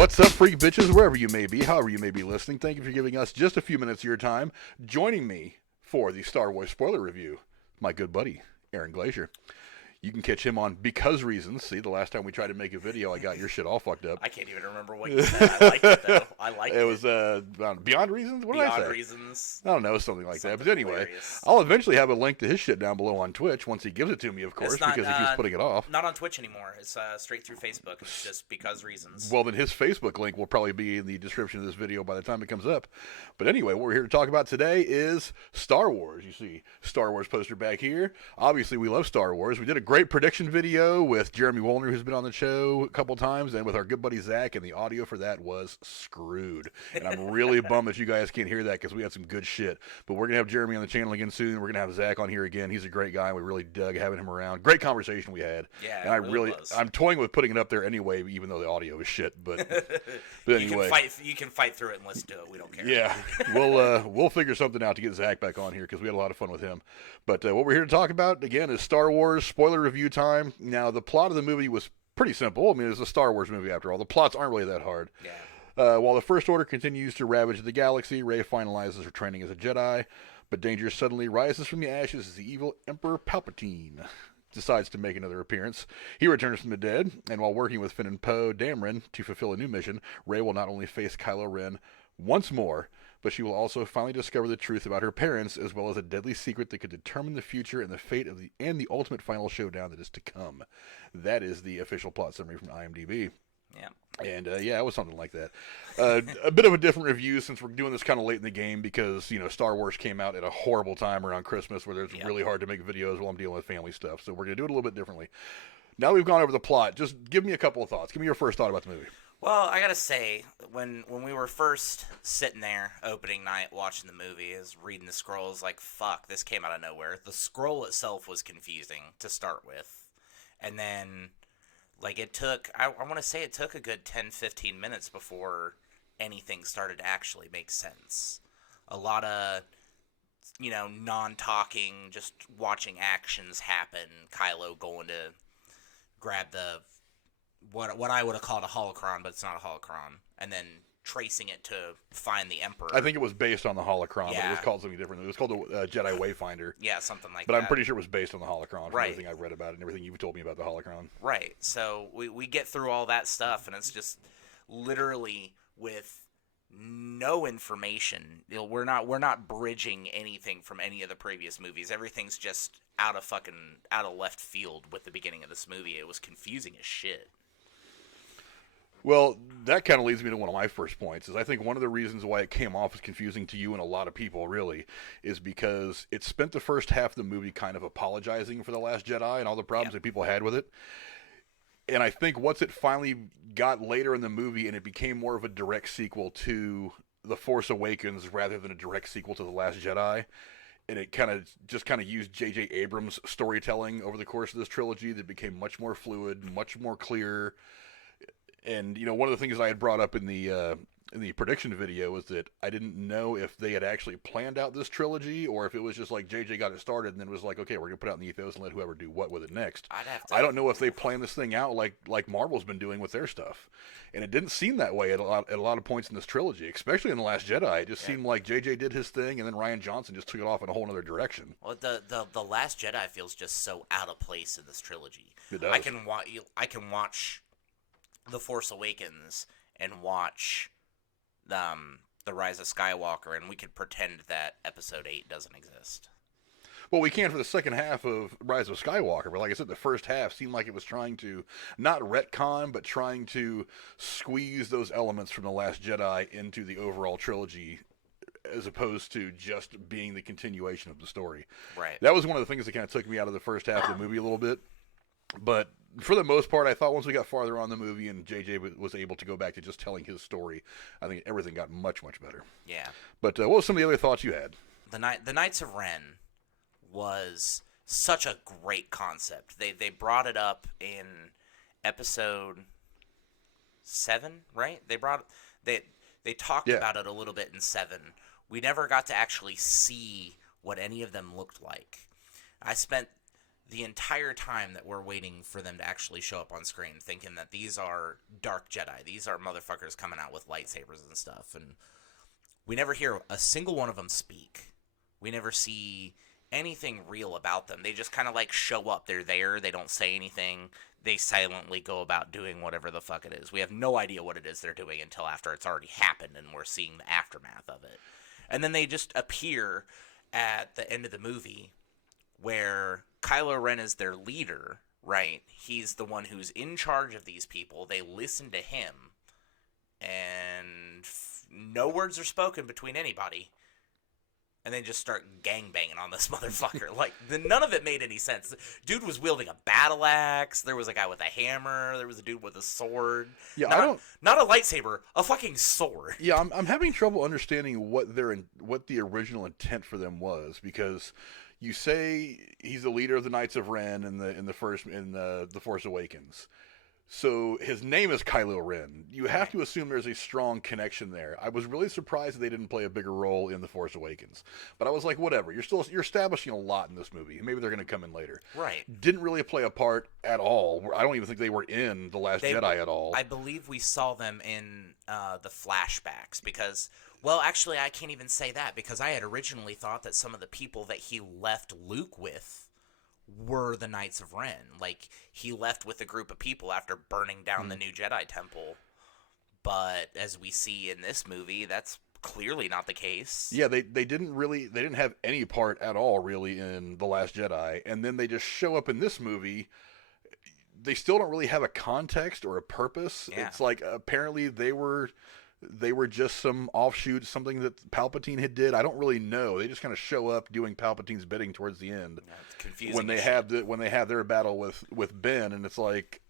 What's up, freak bitches, wherever you may be, however you may be listening. Thank you for giving us just a few minutes of your time. Joining me for the Star Wars spoiler review, my good buddy, Aaron Glazier. You can catch him on Because Reasons. See, the last time we tried to make a video, I got your shit all fucked up. I can't even remember what you said. I liked it, though. I liked it. It was Beyond Reasons? What did I say? Beyond Reasons. I don't know, something like that. But anyway, hilarious. I'll eventually have a link to his shit down below on Twitch once he gives it to me, of course, because he keeps putting it off. Not on Twitch anymore. It's straight through Facebook. It's just Because Reasons. Well, then his Facebook link will probably be in the description of this video by the time it comes up. But anyway, what we're here to talk about today is Star Wars. You see Star Wars poster back here. Obviously, we love Star Wars. We did a great prediction video with Jeremy Wolner, who's been on the show a couple times, and with our good buddy Zach, and the audio for that was screwed. And I'm really bummed that you guys can't hear that because we had some good shit. But we're going to have Jeremy on the channel again soon. We're going to have Zach on here again. He's a great guy. We really dug having him around. Great conversation we had. Yeah, and I'm toying with putting it up there anyway, even though the audio is shit. But anyway, you can fight through it and listen to it. We don't care. Yeah, we'll figure something out to get Zach back on here because we had a lot of fun with him. But what we're here to talk about again is Star Wars spoiler review time. Now, the plot of the movie was pretty simple. I mean, it's a Star Wars movie after all. The plots aren't really that hard. Yeah. While the First Order continues to ravage the galaxy, Rey finalizes her training as a Jedi, but danger suddenly rises from the ashes as the evil Emperor Palpatine decides to make another appearance. He returns from the dead, and while working with Finn and Poe Dameron to fulfill a new mission, Rey will not only face Kylo Ren once more, but she will also finally discover the truth about her parents, as well as a deadly secret that could determine the future and the fate of the ultimate final showdown that is to come. That is the official plot summary from IMDb. Yeah. And it was something like that. A bit of a different review since we're doing this kind of late in the game because, Star Wars came out at a horrible time around Christmas where it's really hard to make videos while I'm dealing with family stuff. So we're going to do it a little bit differently. Now we've gone over the plot, just give me a couple of thoughts. Give me your first thought about the movie. Well, I gotta say, when we were first sitting there opening night watching the movie, is reading the scrolls like, fuck, this came out of nowhere. The scroll itself was confusing to start with. And then, like, it took, I want to say it took a good 10-15 minutes before anything started to actually make sense. A lot of, non-talking, just watching actions happen. Kylo going to grab the what I would have called a holocron, but it's not a holocron, and then tracing it to find the Emperor. I think it was based on the holocron, but it was called something different. It was called the Jedi Wayfinder. Yeah, something like that. But I'm pretty sure it was based on the holocron from right. everything I've read about it and everything you've told me about the holocron. Right. So we get through all that stuff, and it's just literally with no information. We're not bridging anything from any of the previous movies. Everything's just out of left field with the beginning of this movie. It was confusing as shit. Well, that kind of leads me to one of my first points, is I think one of the reasons why it came off as confusing to you and a lot of people, really, is because it spent the first half of the movie kind of apologizing for The Last Jedi and all the problems that people had with it. And I think once it finally got later in the movie and it became more of a direct sequel to The Force Awakens rather than a direct sequel to The Last Jedi, and it kind of used J.J. Abrams' storytelling over the course of this trilogy that became much more fluid, much more clear. And, one of the things I had brought up in the prediction video was that I didn't know if they had actually planned out this trilogy or if it was just like JJ got it started and then was like, okay, we're going to put it out in the ethos and let whoever do what with it next. I don't know if they planned this thing out like Marvel's been doing with their stuff. And it didn't seem that way at a lot of points in this trilogy, especially in The Last Jedi. It just seemed like JJ did his thing and then Rian Johnson just took it off in a whole other direction. Well, the Last Jedi feels just so out of place in this trilogy. It does. I can watch The Force Awakens and watch the Rise of Skywalker, and we could pretend that Episode 8 doesn't exist. Well, we can for the second half of Rise of Skywalker, but like I said, the first half seemed like it was trying to, not retcon, but trying to squeeze those elements from The Last Jedi into the overall trilogy, as opposed to just being the continuation of the story. Right. That was one of the things that kind of took me out of the first half of the movie a little bit. But for the most part, I thought once we got farther on the movie and JJ was able to go back to just telling his story, I think everything got much, much better. Yeah. But what were some of the other thoughts you had? The Knights of Ren was such a great concept. They brought it up in episode 7, right? They talked about it a little bit in 7. We never got to actually see what any of them looked like. I spent the entire time that we're waiting for them to actually show up on screen, thinking that these are dark Jedi, these are motherfuckers coming out with lightsabers and stuff, and we never hear a single one of them speak. We never see anything real about them. They just kind of like show up. They're there. They don't say anything. They silently go about doing whatever the fuck it is. We have no idea what it is they're doing until after it's already happened and we're seeing the aftermath of it. And then they just appear at the end of the movie where Kylo Ren is their leader, right? He's the one who's in charge of these people. They listen to him, and no words are spoken between anybody. And they just start gangbanging on this motherfucker. Like, none of it made any sense. Dude was wielding a battle axe. There was a guy with a hammer. There was a dude with a sword. Yeah, not a lightsaber, a fucking sword. Yeah, I'm having trouble understanding what the original intent for them was, because you say he's the leader of the Knights of Ren in the Force Awakens. So his name is Kylo Ren. You have to assume there's a strong connection there. I was really surprised that they didn't play a bigger role in The Force Awakens. But I was like, whatever. You're establishing a lot in this movie. Maybe they're going to come in later. Right. Didn't really play a part at all. I don't even think they were in The Last Jedi at all. I believe we saw them in the flashbacks because, well, actually, I can't even say that because I had originally thought that some of the people that he left Luke with were the Knights of Ren. Like, he left with a group of people after burning down the new Jedi Temple. But as we see in this movie, that's clearly not the case. Yeah, they didn't have any part at all, really, in The Last Jedi. And then they just show up in this movie. They still don't really have a context or a purpose. Yeah. It's like, apparently they were just some offshoot, something that Palpatine had did. I don't really know. They just kind of show up doing Palpatine's bidding towards the end. Yeah, it's confusing. When they have their battle with Ben, and it's like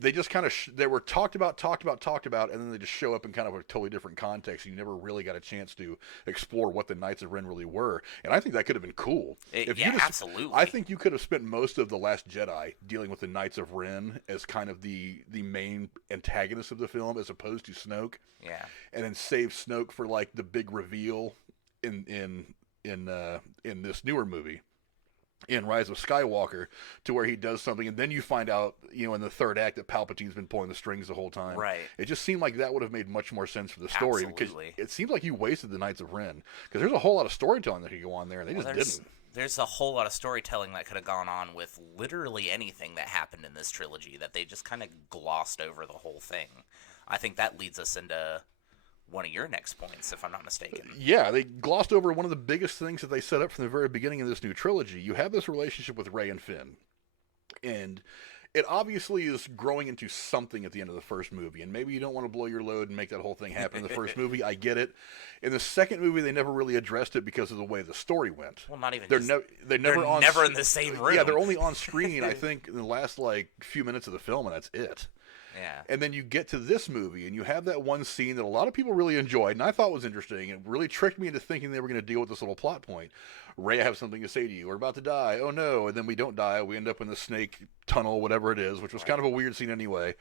they just kind of they were talked about, and then they just show up in kind of a totally different context. You never really got a chance to explore what the Knights of Ren really were, and I think that could have been cool. Absolutely. I think you could have spent most of The Last Jedi dealing with the Knights of Ren as kind of the main antagonist of the film, as opposed to Snoke. Yeah, and then save Snoke for like the big reveal in this newer movie, in Rise of Skywalker, to where he does something, and then you find out, in the third act, that Palpatine's been pulling the strings the whole time. Right. It just seemed like that would have made much more sense for the story. Absolutely. Because it seems like you wasted the Knights of Ren, because there's a whole lot of storytelling that could go on there, and they just didn't. There's a whole lot of storytelling that could have gone on with literally anything that happened in this trilogy that they just kind of glossed over the whole thing. I think that leads us into one of your next points, if I'm not mistaken. Yeah, they glossed over one of the biggest things that they set up from the very beginning of this new trilogy. You have this relationship with Rey and Finn, and it obviously is growing into something at the end of the first movie, and maybe you don't want to blow your load and make that whole thing happen in the first movie. I get it. In the second movie, they never really addressed it because of the way the story went. Well, not even. They're never in the same room. Yeah, they're only on screen, I think, in the last few minutes of the film, and that's it. Yeah. And then you get to this movie, and you have that one scene that a lot of people really enjoyed, and I thought was interesting. It really tricked me into thinking they were going to deal with this little plot point. Rey, I have something to say to you. We're about to die. Oh, no. And then we don't die. We end up in the snake tunnel, whatever it is, which was kind of a weird scene anyway.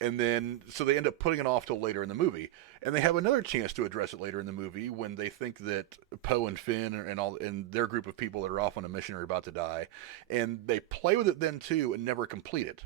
And then, so they end up putting it off till later in the movie. And they have another chance to address it later in the movie when they think that Poe and Finn and their group of people that are off on a mission are about to die. And they play with it then, too, and never complete it.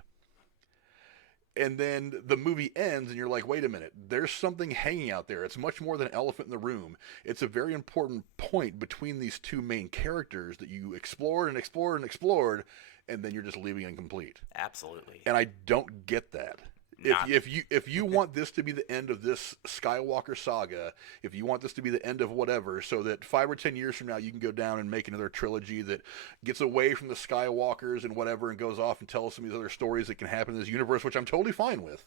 And then the movie ends, and you're like, wait a minute, there's something hanging out there. It's much more than an elephant in the room. It's a very important point between these two main characters that you explored and explored and explored, and then you're just leaving incomplete. Absolutely. And I don't get that. If you want this to be the end of this Skywalker saga, if you want this to be the end of whatever, so that 5 or 10 years from now you can go down and make another trilogy that gets away from the Skywalkers and whatever and goes off and tell us some of these other stories that can happen in this universe, which I'm totally fine with,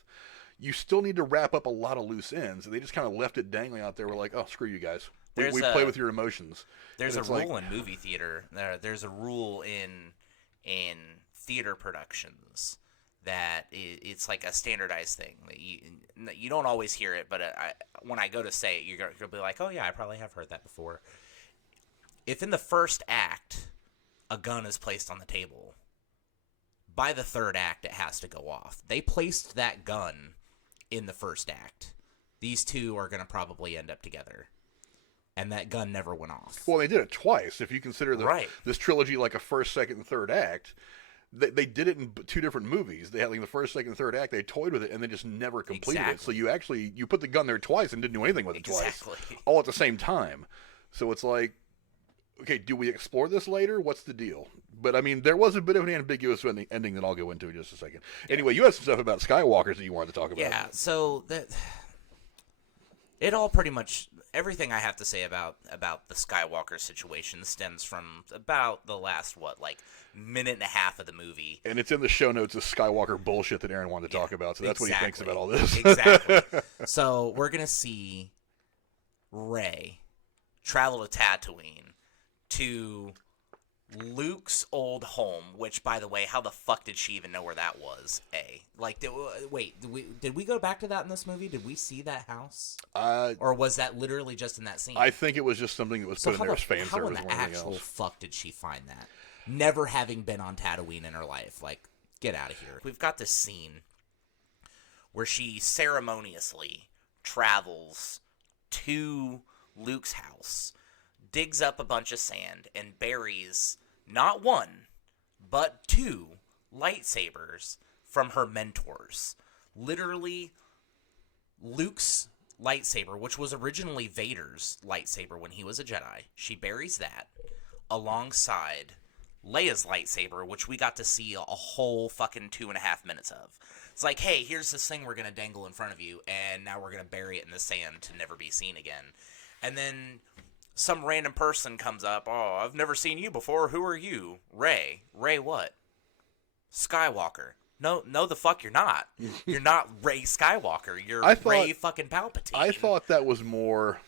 you still need to wrap up a lot of loose ends. And they just kind of left it dangling out there. We're like, oh, screw you guys. We play with your emotions. There's a rule in movie theater. There's a rule in theater productions that it's like a standardized thing. You don't always hear it, but when I go to say it, you'll be like, oh yeah, I probably have heard that before. If in the first act a gun is placed on the table, by the third act it has to go off. They placed that gun in the first act. These two are going to probably end up together. and that gun never went off. Well, they did it twice. If you consider this trilogy like a first, second, and third act, they did it in 2 different movies. They had like the first, second, and third act. They toyed with it and then just never completed it. So you put the gun there twice and didn't do anything with it twice, all at the same time. So it's like, okay, do we explore this later? What's the deal? But I mean, there was a bit of an ambiguous ending that I'll go into in just a second. Anyway, you had some stuff about Skywalkers that you wanted to talk about. Yeah. So it all pretty much, everything I have to say about the Skywalker situation stems from about the last, minute and a half of the movie. And it's in the show notes of Skywalker bullshit that Aaron wanted to talk about, so that's what he thinks about all this. Exactly. So we're going to see Rey travel to Tatooine to Luke's old home, which, by the way, how the fuck did she even know where that was? Did we go back to that in this movie? Did we see that house? Or was that literally just in that scene? I think it was just something that was put in there as fan service. How in the actual fuck did she find that? Never having been on Tatooine in her life. Get out of here. We've got this scene where she ceremoniously travels to Luke's house, digs up a bunch of sand, and buries not 1, but 2 lightsabers from her mentors. Literally, Luke's lightsaber, which was originally Vader's lightsaber when he was a Jedi, she buries that alongside Leia's lightsaber, which we got to see a whole fucking 2.5 minutes of. It's like, hey, here's this thing we're going to dangle in front of you, and now we're going to bury it in the sand to never be seen again. And then some random person comes up, oh, I've never seen you before. Who are you? Rey. Rey what? Skywalker. No, the fuck you're not. You're not Rey Skywalker. You're Rey fucking Palpatine. I thought that was more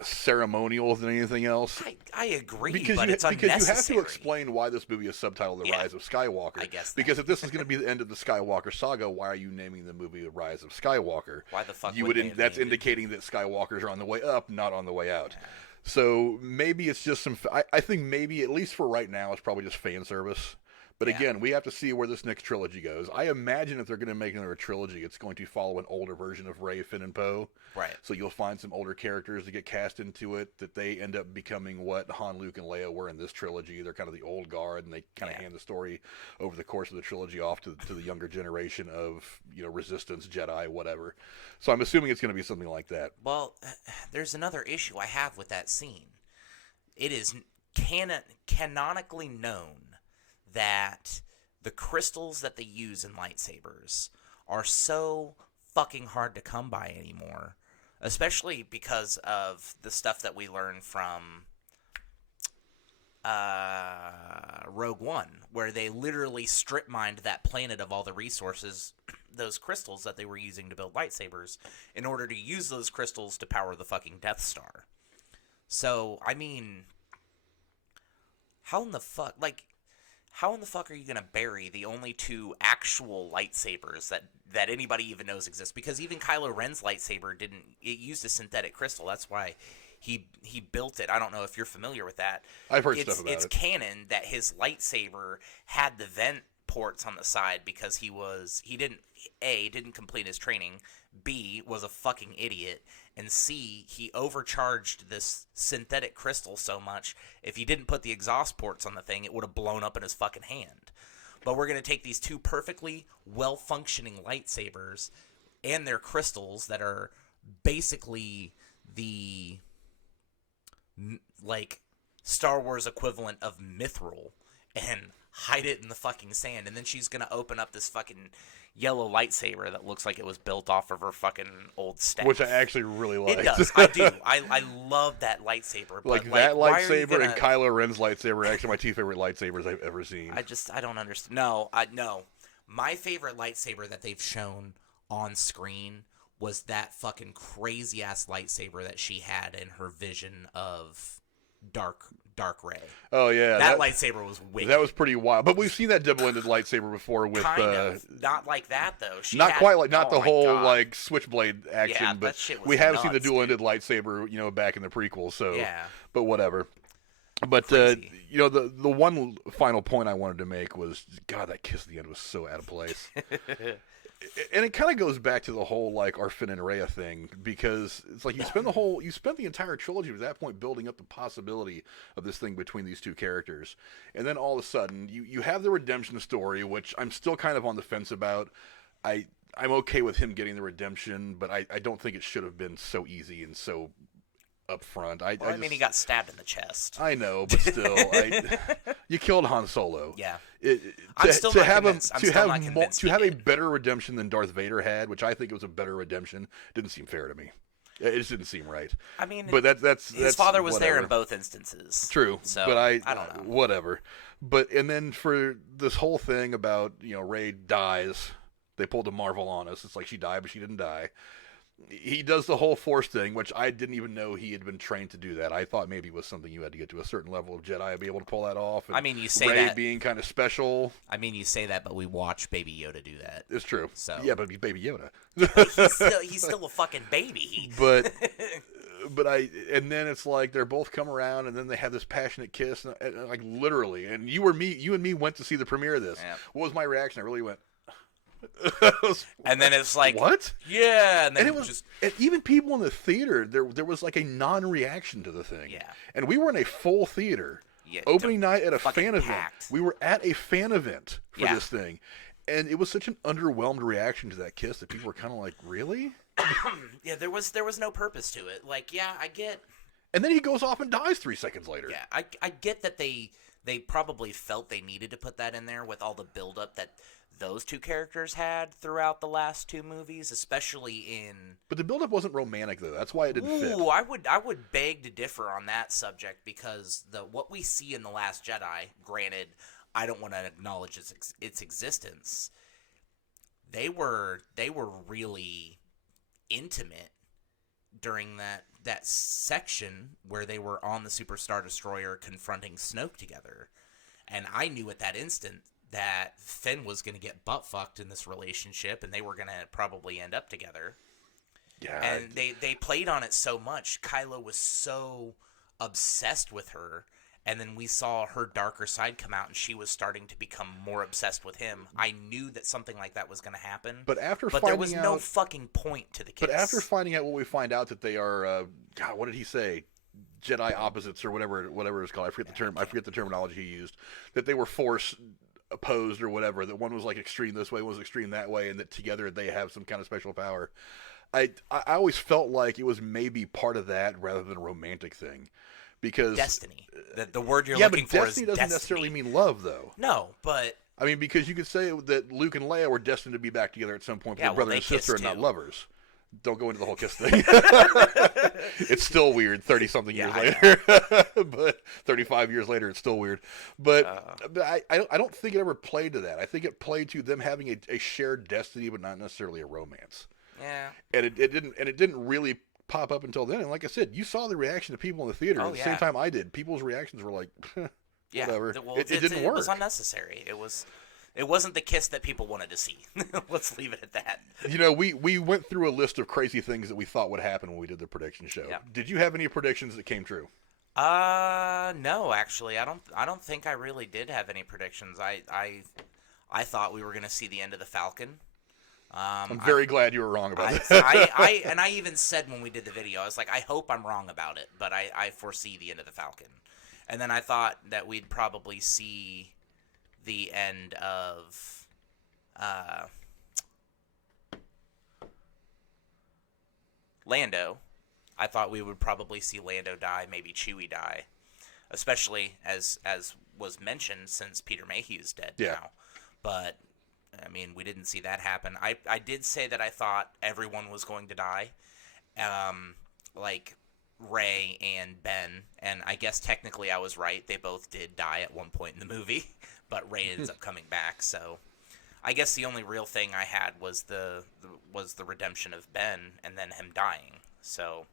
ceremonial than anything else. I agree, but it's unnecessary. Because you have to explain why this movie is subtitled The Rise of Skywalker. I guess because if this is going to be the end of the Skywalker Saga, why are you naming the movie The Rise of Skywalker? Why the fuck that's indicating that Skywalkers are on the way up, not on the way out. Yeah. So maybe it's just I think maybe, at least for right now, it's probably just fan service. But again, we have to see where this next trilogy goes. I imagine if they're going to make another trilogy, it's going to follow an older version of Rey, Finn, and Poe. Right. So you'll find some older characters that get cast into it, that they end up becoming what Han, Luke, and Leia were in this trilogy. They're kind of the old guard, and they kind of hand the story over the course of the trilogy off to the younger generation of, Resistance, Jedi, whatever. So I'm assuming it's going to be something like that. Well, there's another issue I have with that scene. It is canonically known that the crystals that they use in lightsabers are so fucking hard to come by anymore, especially because of the stuff that we learned from Rogue One, where they literally strip mined that planet of all the resources, those crystals that they were using to build lightsabers, in order to use those crystals to power the fucking Death Star. So, I mean, how in the fuck are you going to bury the only 2 actual lightsabers that anybody even knows exist? Because even Kylo Ren's lightsaber it used a synthetic crystal. That's why he built it. I don't know if you're familiar with that. I've heard stuff about it. It's canon that his lightsaber had the vent ports on the side because he didn't complete his training, B, was a fucking idiot, and C, he overcharged this synthetic crystal so much, if he didn't put the exhaust ports on the thing, it would have blown up in his fucking hand. But we're going to take these 2 perfectly well-functioning lightsabers and their crystals that are basically the, Star Wars equivalent of mithril, and hide it in the fucking sand, and then she's going to open up this fucking yellow lightsaber that looks like it was built off of her fucking old staff. Which I actually really like. It does. I do. I love that lightsaber. But that lightsaber and Kylo Ren's lightsaber are actually my 2 favorite lightsabers I've ever seen. I don't understand. No. My favorite lightsaber that they've shown on screen was that fucking crazy-ass lightsaber that she had in her vision of Dark Rey. Oh yeah, that lightsaber was wicked. That was pretty wild. But we've seen that double-ended lightsaber before with kind of. Not like that though. Not the whole switchblade action. Yeah, but that shit was we have nuts, seen the dual-ended lightsaber, back in the prequels. So yeah. But whatever. But the one final point I wanted to make was, God, that kiss at the end was so out of place. And it kind of goes back to the whole like our Finn and Rhea thing, because it's like you spent the entire trilogy at that point building up the possibility of this thing between these two characters, and then all of a sudden you have the redemption story, which I'm still kind of on the fence about. I'm okay with him getting the redemption, but I don't think it should have been so easy and so up front. I mean, he got stabbed in the chest. I know, but still, you killed Han Solo. Yeah, I'm still to not have convinced. him to have a better redemption than Darth Vader had, which I think was a better redemption, didn't seem fair to me. It just didn't seem right. I mean, but that's his father was whatever. there in both instances. True, so but I don't know. Whatever. But and then for this whole thing about Rey dies, they pulled a Marvel on us. It's like she died, but she didn't die. He does the whole Force thing, which I didn't even know he had been trained to do that. I thought maybe it was something you had to get to a certain level of Jedi to be able to pull that off. And I mean, you say Rey that being kind of special. I mean, you say that, but we watch Baby Yoda do that. It's true. So yeah, but he's Baby Yoda. he's still a fucking baby. But and then it's like they're both come around, and then they have this passionate kiss, and like literally. And you and me went to see the premiere of this. Yeah. What was my reaction? I really went. And then it's like, what? Yeah, and then it was just and even people in the theater. There was like a non-reaction to the thing. Yeah, and we were in a full theater. Yeah, opening night at a fucking fan event. packed. We were at a fan event for Yeah. this thing, and it was such an underwhelmed reaction to that kiss that people were kind of like, really? Yeah, there was no purpose to it. Like, yeah, I get. And then he goes off and dies 3 seconds later. Yeah, I get that they probably felt they needed to put that in there with all the buildup that those two characters had throughout the last two movies, especially in. But the buildup wasn't romantic though. That's why it didn't fit. I would beg to differ on that subject, because what we see in The Last Jedi, granted, I don't want to acknowledge its existence. They were really intimate during that section where they were on the Super Star Destroyer confronting Snoke together, and I knew at that instant that Finn was going to get butt fucked in this relationship, and they were going to probably end up together. Yeah, and they played on it so much. Kylo was so obsessed with her, and then we saw her darker side come out, and she was starting to become more obsessed with him. I knew that something like that was going to happen. But there was no fucking point to the kiss. But after finding out what we find out that they are, God, what did he say? Jedi opposites or whatever it's called. I forget the term. I forget the terminology he used. That they were Force opposed or whatever. That one was like extreme this way, one was extreme that way, and that together they have some kind of special power. I always felt like it was maybe part of that rather than a romantic thing, because destiny. The word you're looking for is destiny. Doesn't necessarily mean love, though. No, but I mean, because you could say that Luke and Leia were destined to be back together at some point, but they're brother and sister and not lovers. Don't go into the whole kiss thing. It's still weird 30-something years later. But 35 years later, it's still weird. But I don't think it ever played to that. I think it played to them having a shared destiny, but not necessarily a romance. Yeah. And it didn't really pop up until then. And like I said, you saw the reaction of people in the theater at the same time I did. People's reactions were like, whatever. Well, it didn't work. It was unnecessary. It wasn't the kiss that people wanted to see. Let's leave it at that. We went through a list of crazy things that we thought would happen when we did the prediction show. Yeah. Did you have any predictions that came true? No, actually, I don't think I really did have any predictions. I thought we were going to see the end of the Falcon. I'm very glad you were wrong about it. I even said when we did the video, I was like, I hope I'm wrong about it, but I foresee the end of the Falcon. And then I thought that we'd probably see the end of Lando. I thought we would probably see Lando die, maybe Chewie die, especially as was mentioned, since Peter Mayhew's dead now. But I mean, we didn't see that happen. I did say that I thought everyone was going to die, like Rey and Ben, and I guess technically I was right. They both did die at one point in the movie, but Rey ends up coming back. So I guess the only real thing I had was the redemption of Ben and then him dying. So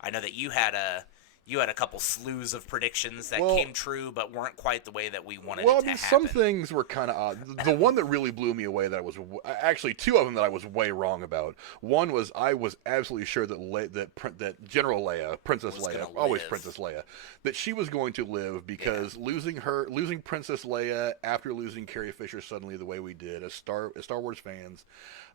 I know that you had a couple slews of predictions that came true, but weren't quite the way that we wanted it to happen. Some things were kind of odd. The one that really blew me away, that I was actually two of them that I was way wrong about. One was I was absolutely sure that General Leia, Princess Leia, always Princess Leia, that she was going to live, because losing Princess Leia after losing Carrie Fisher suddenly the way we did as Star Wars fans,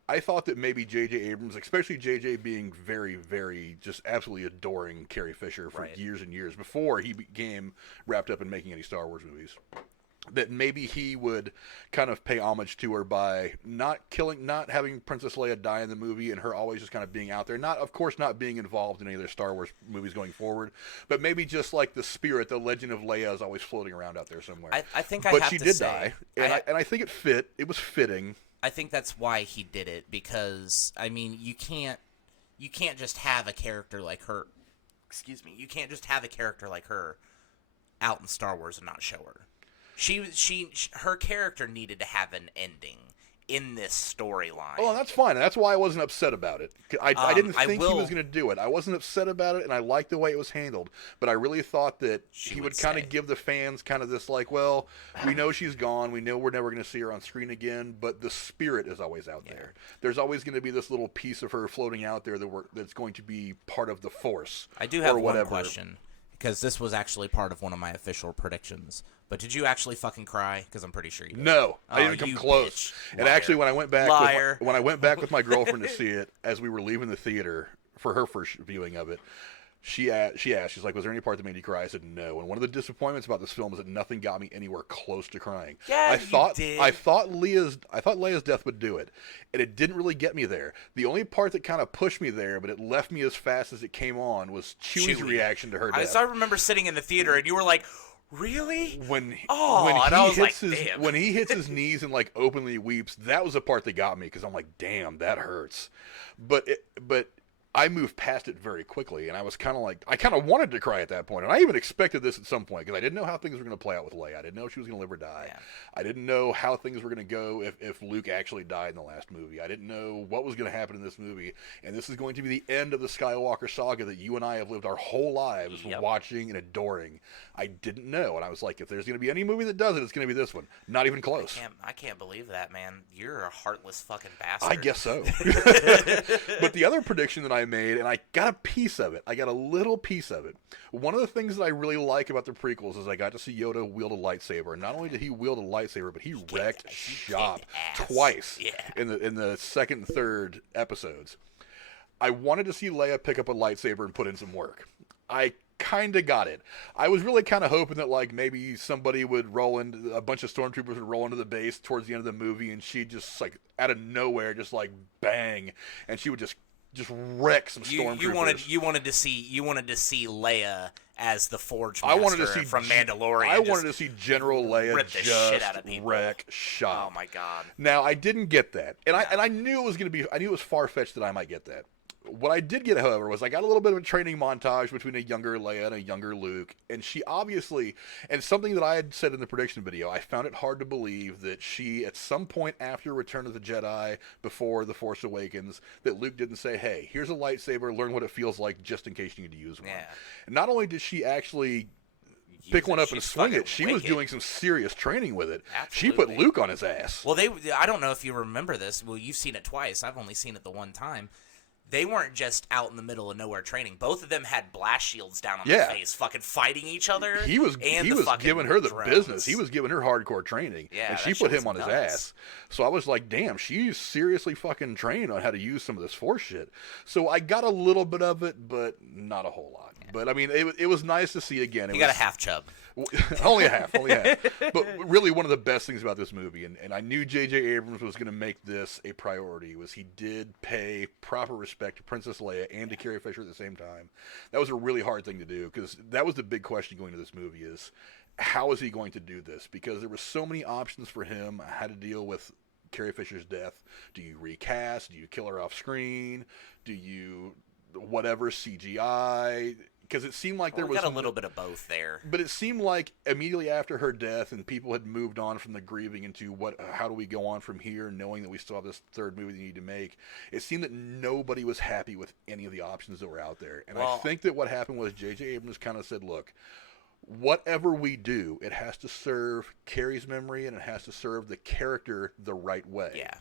I thought that maybe J.J. Abrams, especially J.J. being very, very just absolutely adoring Carrie Fisher for years and years before he became wrapped up in making any Star Wars movies, that maybe he would kind of pay homage to her by not having Princess Leia die in the movie and her always just kind of being out there. Of course, not being involved in any of their Star Wars movies going forward, but maybe just like the spirit, the legend of Leia is always floating around out there somewhere. I think but she did die, and I think it was fitting. I think that's why he did it, because, I mean, you can't just have a character like her. Excuse me. You can't just have a character like her out in Star Wars and not show her. Her character needed to have an ending in this storyline. Oh, that's fine. That's why I wasn't upset about it. I didn't think he was going to do it. I wasn't upset about it, and I liked the way it was handled. But I really thought that he would kind of give the fans kind of this, like, well, we know she's gone. We know we're never going to see her on screen again, but the spirit is always out there. There's always going to be this little piece of her floating out there that's going to be part of the Force. I do have one question, because this was actually part of one of my official predictions. But did you actually fucking cry? Because I'm pretty sure you did. No, I didn't come close. And actually, when I went back, with my girlfriend to see it, as we were leaving the theater for her first viewing of it, she asked, she's like, "Was there any part that made you cry?" I said, "No." And one of the disappointments about this film is that nothing got me anywhere close to crying. Yeah, I thought Leia's death would do it, and it didn't really get me there. The only part that kind of pushed me there, but it left me as fast as it came on, was Chewie's reaction to her death. I remember sitting in the theater, and you were like, really? When Damn. he hits his knees and like openly weeps, that was the part that got me, because I'm like, damn, that hurts. But I moved past it very quickly, and I was kind of like, I kind of wanted to cry at that point, and I even expected this at some point, because I didn't know how things were going to play out with Leia. I didn't know if she was going to live or die. Yeah. I didn't know how things were going to go if Luke actually died in the last movie. I didn't know what was going to happen in this movie, and this is going to be the end of the Skywalker Saga that you and I have lived our whole lives watching and adoring. I didn't know, and I was like, if there's going to be any movie that does it, it's going to be this one. Not even close. I can't believe that, man. You're a heartless fucking bastard. I guess so. But the other prediction that I made, and I got a piece of it. I got a little piece of it. One of the things that I really like about the prequels is I got to see Yoda wield a lightsaber. And not only did he wield a lightsaber, but he wrecked shop twice in the second and third episodes. I wanted to see Leia pick up a lightsaber and put in some work. I kind of got it. I was really kind of hoping that like maybe somebody would a bunch of stormtroopers would roll into the base towards the end of the movie, and she'd just like out of nowhere just like bang, and she would just wreck some stormtroopers. You wanted to see Leia as the Forge Master. I wanted to see from Mandalorian. I wanted to see General Leia rip the shit out of people. Wreck shop. Oh my god! Now I didn't get that, and I knew it was going to be. I knew it was far fetched that I might get that. What I did get, however, was I got a little bit of a training montage between a younger Leia and a younger Luke, and she obviously, and something that I had said in the prediction video, I found it hard to believe that she, at some point after Return of the Jedi, before The Force Awakens, that Luke didn't say, hey, here's a lightsaber, learn what it feels like just in case you need to use one. Yeah. And not only did she actually pick one up and swing it, she was doing some serious training with it. Absolutely. She put Luke on his ass. Well, I don't know if you remember this. Well, you've seen it twice. I've only seen it the one time. They weren't just out in the middle of nowhere training. Both of them had blast shields down on their face, fucking fighting each other. He was giving her the business. He was giving her hardcore training, and she put him on his ass. So I was like, damn, she's seriously fucking trained on how to use some of this Force shit. So I got a little bit of it, but not a whole lot. Yeah. But I mean, it was nice to see again. You got a half chub. only a half. But really, one of the best things about this movie, and I knew J.J. Abrams was going to make this a priority, was he did pay proper respect to Princess Leia and to Carrie Fisher at the same time. That was a really hard thing to do, because that was the big question going into this movie is, how is he going to do this? Because there were so many options for him, how to deal with Carrie Fisher's death. Do you recast? Do you kill her off screen? Do you whatever, CGI? Because it seemed like there was a little bit of both there. But it seemed like immediately after her death, and people had moved on from the grieving into how do we go on from here, knowing that we still have this third movie we need to make. It seemed that nobody was happy with any of the options that were out there. And I think that what happened was J.J. Abrams kind of said, look, whatever we do, it has to serve Carrie's memory, and it has to serve the character the right way. Yeah.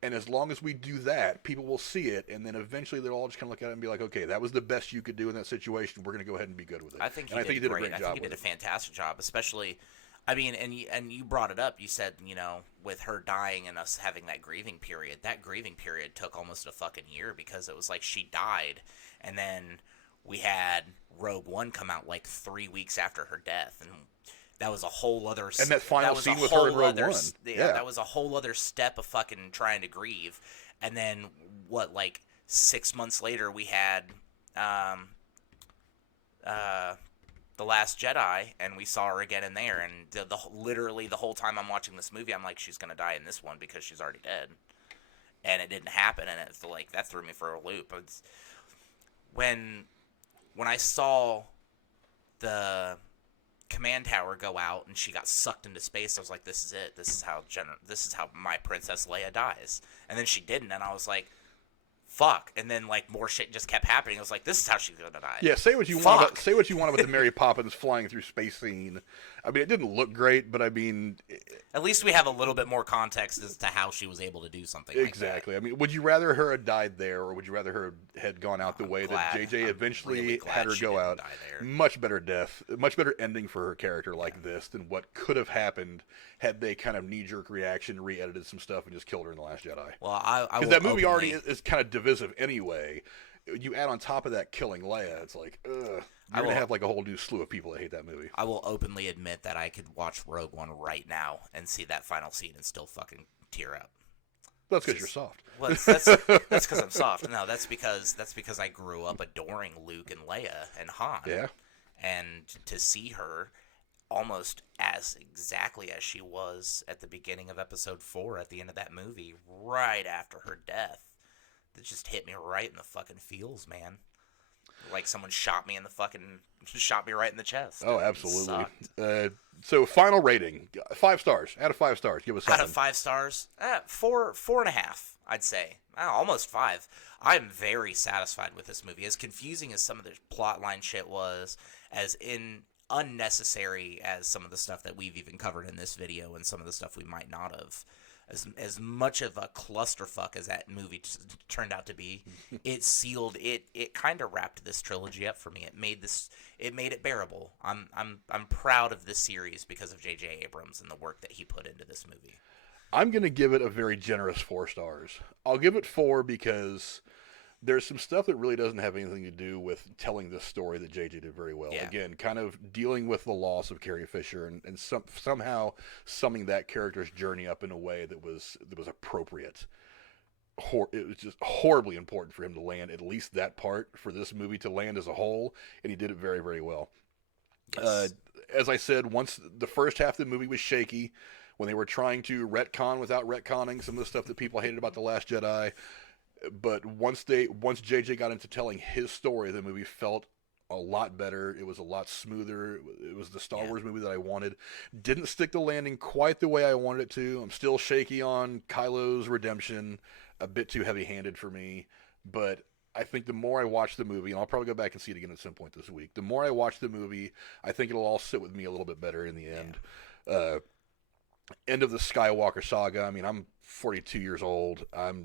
And as long as we do that, people will see it, and then eventually they'll all just kind of look at it and be like, okay, that was the best you could do in that situation. We're going to go ahead and be good with it. I think he did a great job. I think he did a fantastic job, especially, I mean, and you brought it up. You said, with her dying and us having that grieving period took almost a fucking year, because it was like she died, and then we had Rogue One come out like 3 weeks after her death, and that was a whole other. And that final scene with her in Rogue One, that was a whole other step of fucking trying to grieve, and then like 6 months later we had The Last Jedi, and we saw her again in there, and literally the whole time I'm watching this movie, I'm like, she's gonna die in this one because she's already dead, and it didn't happen, and it's like that threw me for a loop. When I saw the command tower go out and she got sucked into space, I was like, this is it. This is how my Princess Leia dies. And then she didn't, and I was like, fuck. And then like more shit just kept happening. I was like, this is how she's gonna die. Yeah, say what you want about the Mary Poppins flying through space scene. I mean, it didn't look great, but I mean, at least we have a little bit more context as to how she was able to do something exactly. like that. I mean, would you rather her had died there, or would you rather her had gone out the way that JJ eventually really had her go out? Much better death, much better ending for her character like this than what could have happened had they kind of knee-jerk reaction, re-edited some stuff, and just killed her in The Last Jedi. Well, because that movie already is kind of divisive anyway. You add on top of that killing Leia, it's like, ugh. You're going to have like a whole new slew of people that hate that movie. I will openly admit that I could watch Rogue One right now and see that final scene and still fucking tear up. That's because you're soft. Well, that's because I'm soft. No, that's because I grew up adoring Luke and Leia and Han. Yeah. And to see her almost as exactly as she was at the beginning of Episode 4 at the end of that movie, right after her death, that just hit me right in the fucking feels, man. Like someone shot me right in the chest. Oh, absolutely. So final rating, 5 stars out of 5 stars. Give us something. Out of 5 stars, 4.5, I'd say. Almost 5. I'm very satisfied with this movie. As confusing as some of the plotline shit was, as unnecessary as some of the stuff that we've even covered in this video, and some of the stuff we might not have. As much of a clusterfuck as that movie turned out to be, it kind of wrapped this trilogy up for me. It made it bearable. I'm proud of this series because of J.J. Abrams and the work that he put into this movie. I'm going to give it a very generous 4 stars. I'll give it 4 because there's some stuff that really doesn't have anything to do with telling this story that JJ did very well. Yeah. Again, kind of dealing with the loss of Carrie Fisher and somehow summing that character's journey up in a way that was appropriate. It was just horribly important for him to land at least that part, for this movie to land as a whole, and he did it very, very well. Yes. As I said, once the first half of the movie was shaky, when they were trying to retcon without retconning some of the stuff that people hated about The Last Jedi. But once JJ got into telling his story, the movie felt a lot better. It was a lot smoother. It was the Star Wars movie that I wanted. Didn't stick the landing quite the way I wanted it to. I'm still shaky on Kylo's redemption. A bit too heavy-handed for me. But I think the more I watch the movie, and I'll probably go back and see it again at some point this week, the more I watch the movie, I think it'll all sit with me a little bit better in the end. End of the Skywalker Saga. I mean, I'm 42 years old. The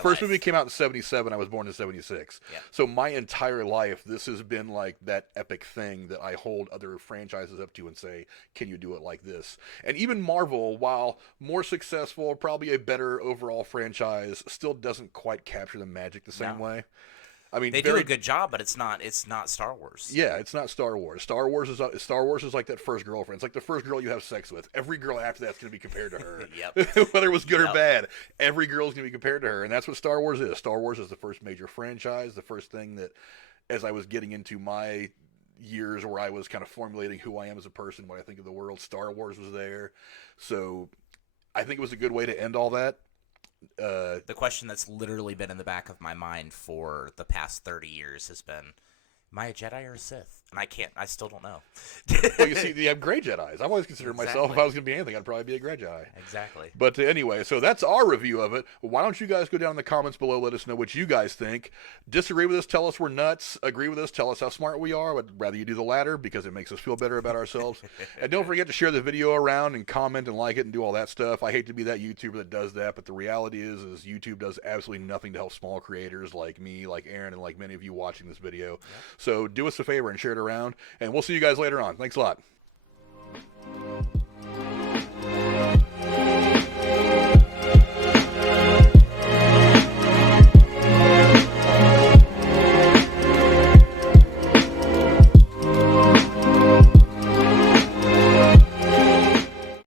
first movie came out in 1977. I was born in 1976. Yeah. So my entire life, this has been like that epic thing that I hold other franchises up to and say, can you do it like this? And even Marvel, while more successful, probably a better overall franchise, still doesn't quite capture the magic the same way. I mean, they do a good job, but it's not Star Wars. Yeah, it's not Star Wars. Star Wars is like that first girlfriend. It's like the first girl you have sex with. Every girl after that's going to be compared to her. Yep. Whether it was good or bad, every girl is going to be compared to her, and that's what Star Wars is. Star Wars is the first major franchise, the first thing that, as I was getting into my years where I was kind of formulating who I am as a person, what I think of the world, Star Wars was there. So I think it was a good way to end all that. The question that's literally been in the back of my mind for the past 30 years has been, am I a Jedi or a Sith? And I still don't know. Well, you see, you have gray Jedis. I've always considered myself, if I was going to be anything, I'd probably be a gray Jedi. Exactly. But anyway, so that's our review of it. Why don't you guys go down in the comments below, let us know what you guys think. Disagree with us, tell us we're nuts. Agree with us, tell us how smart we are. I'd rather you do the latter because it makes us feel better about ourselves. And don't forget to share the video around and comment and like it and do all that stuff. I hate to be that YouTuber that does that, but the reality is YouTube does absolutely nothing to help small creators like me, like Aaron, and like many of you watching this video. Yeah. So do us a favor and share it around, and we'll see you guys later on. Thanks a lot.